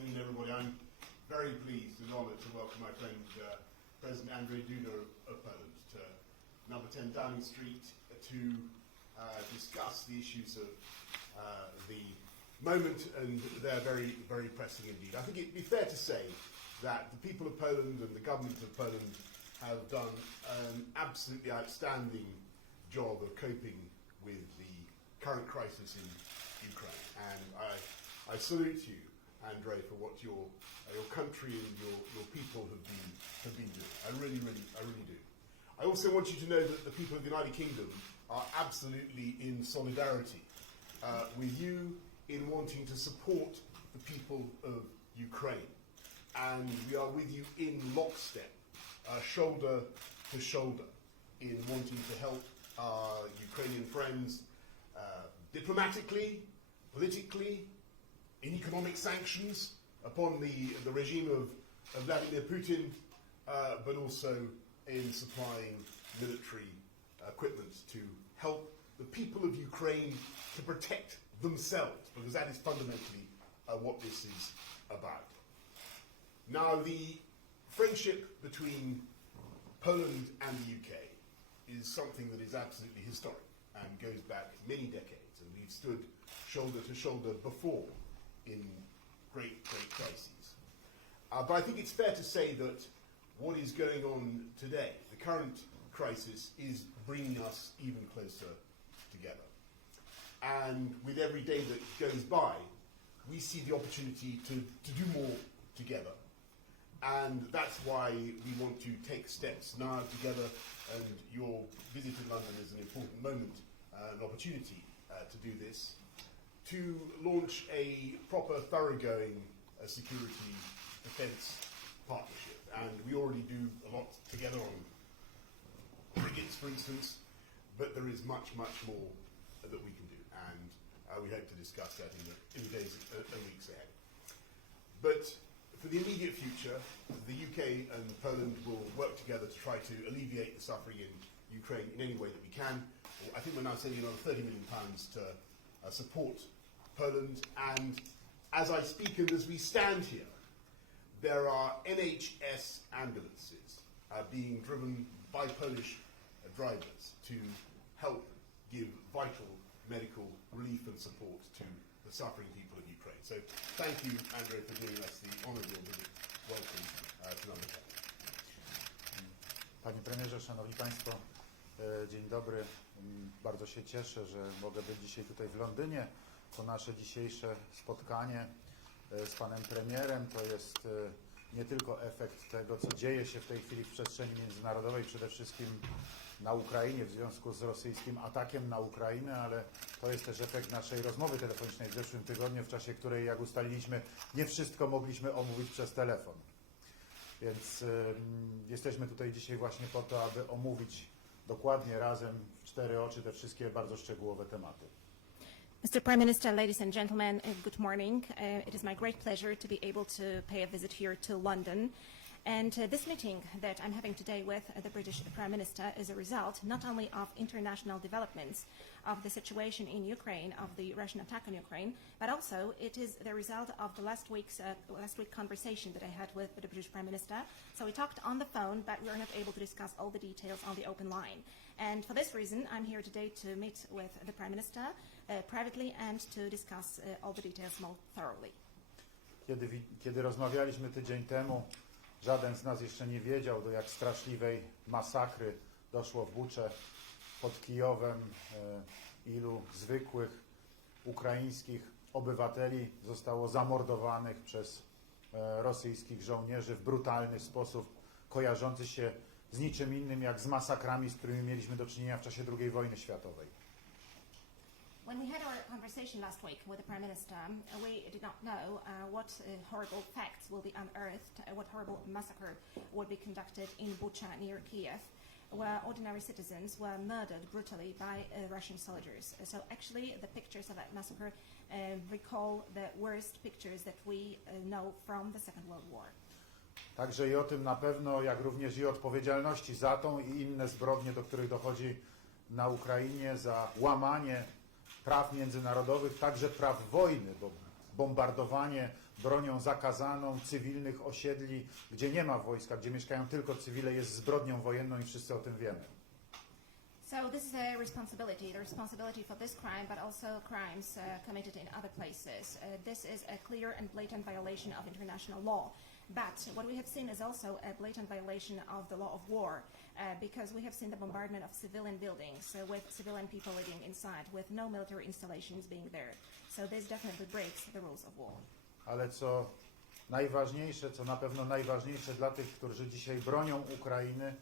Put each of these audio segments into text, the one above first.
afternoon, everybody. I'm very pleased and honoured to welcome my friend President Andrzej Dudy of Poland to number 10 Downing Street to discuss the issues of the moment, and they're very, very pressing indeed. I think it'd be fair to say that the people of Poland and the government of Poland have done an absolutely outstanding job of coping with the current crisis in Ukraine, and I salute you, Andrzej, for what your country and your people have been doing. I really do. I also want you to know that the people of the United Kingdom are absolutely in solidarity with you in wanting to support the people of Ukraine, and we are with you in lockstep, shoulder to shoulder, in wanting to help our Ukrainian friends diplomatically, politically, in economic sanctions upon the regime of Vladimir Putin, but also in supplying military equipment to help the people of Ukraine to protect themselves, because that is fundamentally what this is about. Now, the friendship between Poland and the UK is something that is absolutely historic and goes back many decades, and we've stood shoulder to shoulder before in great crises. But I think it's fair to say that what is going on today, the current crisis, is bringing us even closer together. And with every day that goes by, we see the opportunity to do more together. And that's why we want to take steps now together, and your visit to London is an important moment, an opportunity to do this, to launch a proper, thoroughgoing security defence partnership. And we already do a lot together on frigates, for instance, but there is much more that we can do, and we hope to discuss that in the days and weeks ahead. But for the immediate future, the UK and Poland will work together to try to alleviate the suffering in Ukraine in any way that we can. I think we're now sending another £30 million to support Poland, and as I speak and as we stand here, there are NHS ambulances being driven by Polish drivers to help give vital medical relief and support to the suffering people of Ukraine. So thank you, Andrzej, for doing us the honour of your visit. Welcome to number 10. Panie Premierze, Szanowni Państwo, dzień dobry. Bardzo się cieszę, że mogę być dzisiaj tutaj w Londynie. To nasze dzisiejsze spotkanie z Panem Premierem to jest nie tylko efekt tego, co dzieje się w tej chwili w przestrzeni międzynarodowej, przede wszystkim na Ukrainie w związku z rosyjskim atakiem na Ukrainę, ale to jest też efekt naszej rozmowy telefonicznej w zeszłym tygodniu, w czasie której, jak ustaliliśmy, nie wszystko mogliśmy omówić przez telefon. Więc jesteśmy tutaj dzisiaj właśnie po to, aby omówić dokładnie razem w 4 oczy te wszystkie bardzo szczegółowe tematy. Mr. Prime Minister, ladies and gentlemen, good morning. It is my great pleasure to be able to pay a visit here to London. And this meeting that I'm having today with the British Prime Minister is a result not only of international developments, of the situation in Ukraine, of the Russian attack on Ukraine, but also it is the result of the last week conversation that I had with the British Prime Minister. So we talked on the phone, but we were not able to discuss all the details on the open line. And for this reason, I'm here today to meet with the Prime Minister privately and to discuss all the details more thoroughly. Kiedy rozmawialiśmy tydzień temu, żaden z nas jeszcze nie wiedział, do jak straszliwej masakry doszło w Bucze pod Kijowem, ilu zwykłych ukraińskich obywateli zostało zamordowanych przez rosyjskich żołnierzy w brutalny sposób, kojarzący się z niczym innym jak z masakrami, z którymi mieliśmy do czynienia w czasie II wojny światowej. When we had our conversation last week with the Prime Minister, we did not know what horrible facts will be unearthed, what horrible massacre would be conducted in Bucha near Kiev, where ordinary citizens were murdered brutally by Russian soldiers. So actually the pictures of that massacre recall the worst pictures that we know from the Second World War. Także i o tym na pewno, jak również i odpowiedzialności za tą i inne zbrodnie, do których dochodzi na Ukrainie, za łamanie praw międzynarodowych, także praw wojny, bo bombardowanie bronią zakazaną cywilnych osiedli, gdzie nie ma wojska, gdzie mieszkają tylko cywile, jest zbrodnią wojenną i wszyscy o tym wiemy. So this is a responsibility, the responsibility for this crime, but also crimes committed in other places. This is a clear and blatant violation of international law. But what we have seen is also a blatant violation of the law of war, because we have seen the bombardment of civilian buildings with civilian people living inside, with no military installations being there. So this definitely breaks the rules of war. Ale co najważniejsze, co na pewno najważniejsze dla tych, którzy dzisiaj bronią Ukrainy,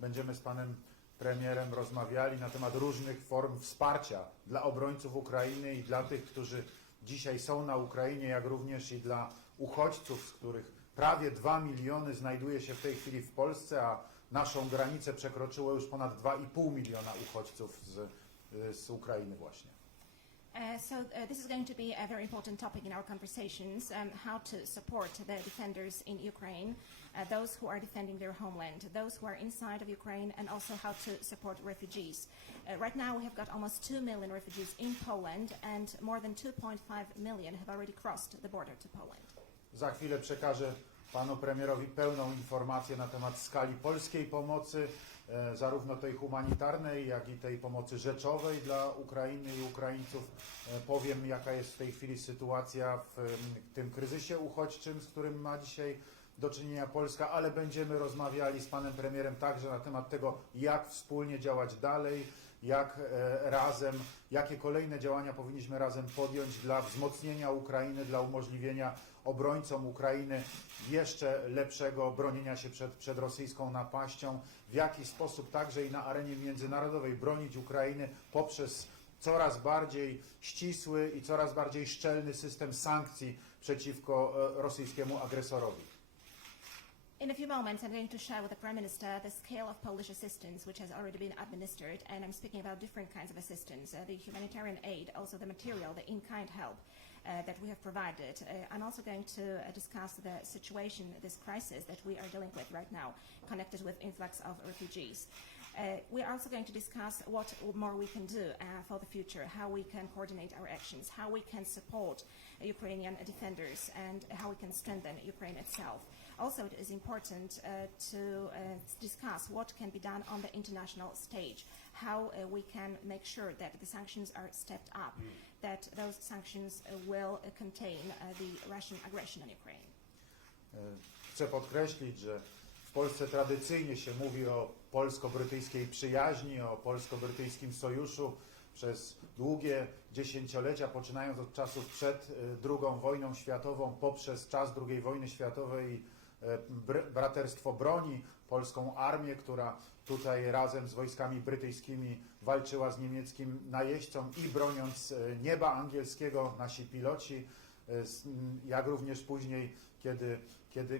będziemy z panem premierem rozmawiali na temat różnych form wsparcia dla obrońców Ukrainy i dla tych, którzy dzisiaj są na Ukrainie, jak również i dla uchodźców, z których prawie 2 miliony znajduje się w tej chwili w Polsce, a naszą granicę przekroczyło już ponad 2,5 miliona uchodźców z Ukrainy właśnie. This is going to be a very important topic in our conversations, how to support the defenders in Ukraine, those who are defending their homeland, those who are inside of Ukraine, and also how to support refugees. Right now we have got almost 2 million refugees in Poland, and more than 2.5 million have already crossed the border to Poland. Za chwilę przekażę panu premierowi pełną informację na temat skali polskiej pomocy, zarówno tej humanitarnej, jak i tej pomocy rzeczowej dla Ukrainy i Ukraińców. Powiem, jaka jest w tej chwili sytuacja w tym kryzysie uchodźczym, z którym ma dzisiaj do czynienia Polska, ale będziemy rozmawiali z panem premierem także na temat tego, jak wspólnie działać dalej, jak razem, jakie kolejne działania powinniśmy razem podjąć dla wzmocnienia Ukrainy, dla umożliwienia obrońcom Ukrainy jeszcze lepszego bronienia się przed rosyjską napaścią, w jaki sposób także i na arenie międzynarodowej bronić Ukrainy poprzez coraz bardziej ścisły i coraz bardziej szczelny system sankcji przeciwko rosyjskiemu agresorowi. In a few moments, I'm going to share with the Prime Minister the scale of Polish assistance which has already been administered, and I'm speaking about different kinds of assistance, the humanitarian aid, also the material, the in-kind help that we have provided. I'm also going to discuss the situation, this crisis that we are dealing with right now, connected with influx of refugees. We are also going to discuss what more we can do for the future, how we can coordinate our actions, how we can support Ukrainian defenders, and how we can strengthen Ukraine itself. Also, it is important to discuss what can be done on the international stage, how we can make sure that the sanctions are stepped up, that those sanctions will contain the Russian aggression on Ukraine. Chcę podkreślić, że w Polsce tradycyjnie się mówi o polsko-brytyjskiej przyjaźni, o polsko-brytyjskim sojuszu przez długie dziesięciolecia, poczynając od czasów przed II wojną światową, poprzez czas II wojny światowej, braterstwo broni, polską armię, która tutaj razem z wojskami brytyjskimi walczyła z niemieckim najeźdźcą i broniąc nieba angielskiego nasi piloci, jak również później,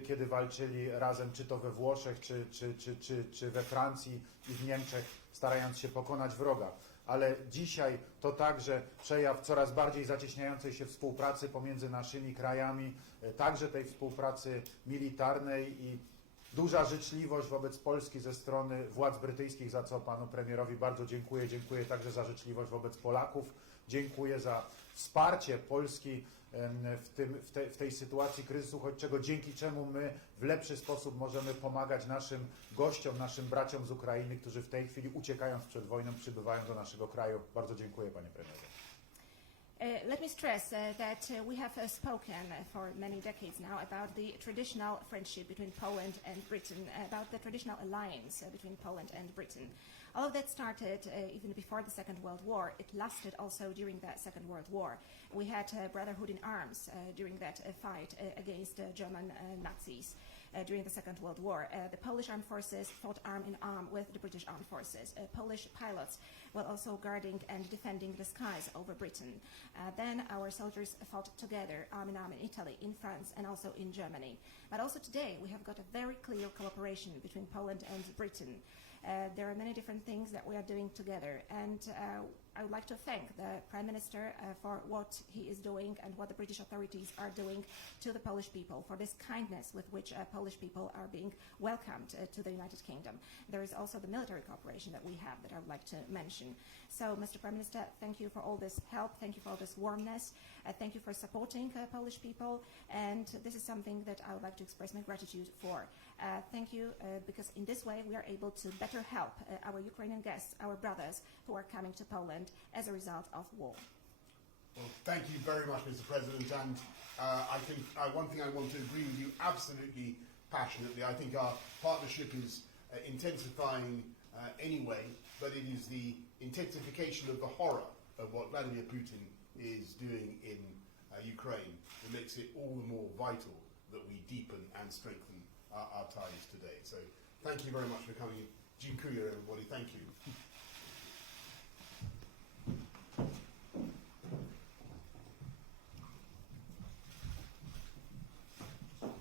kiedy walczyli razem, czy to we Włoszech, czy we Francji i w Niemczech, starając się pokonać wroga. Ale dzisiaj to także przejaw coraz bardziej zacieśniającej się współpracy pomiędzy naszymi krajami, także tej współpracy militarnej i duża życzliwość wobec Polski ze strony władz brytyjskich, za co panu premierowi bardzo dziękuję. Dziękuję także za życzliwość wobec Polaków. Dziękuję za wsparcie Polski w tej sytuacji kryzysu uchodźczego, dzięki czemu my w lepszy sposób możemy pomagać naszym gościom, naszym braciom z Ukrainy, którzy w tej chwili, uciekając przed wojną, przybywają do naszego kraju. Bardzo dziękuję, panie premierze. Let me stress that we have spoken for many decades now about the traditional friendship between Poland and Britain, about the traditional alliance between Poland and Britain. All of that started even before the Second World War. It lasted also during the Second World War. We had brotherhood in arms during that fight against German Nazis. During the Second World War. The Polish armed forces fought arm in arm with the British armed forces. Polish pilots were also guarding and defending the skies over Britain. Then our soldiers fought together, arm in arm in Italy, in France, and also in Germany. But also today we have got a very clear cooperation between Poland and Britain. There are many different things that we are doing together, and I would like to thank the Prime Minister for what he is doing and what the British authorities are doing to the Polish people, for this kindness with which Polish people are being welcomed to the United Kingdom. There is also the military cooperation that we have that I would like to mention. So, Mr. Prime Minister, thank you for all this help, thank you for all this warmness, thank you for supporting Polish people, and this is something that I would like to express my gratitude for. Thank you, because in this way we are able to better help our Ukrainian guests, our brothers who are coming to Poland as a result of war. Well, thank you very much, Mr. President, and I think one thing I want to agree with you absolutely passionately. I think our partnership is intensifying anyway, but it is the intensification of the horror of what Vladimir Putin is doing in Ukraine that makes it all the more vital that we deepen and strengthen our ties today. So thank you very much for coming. Dziękuję, everybody. Thank you.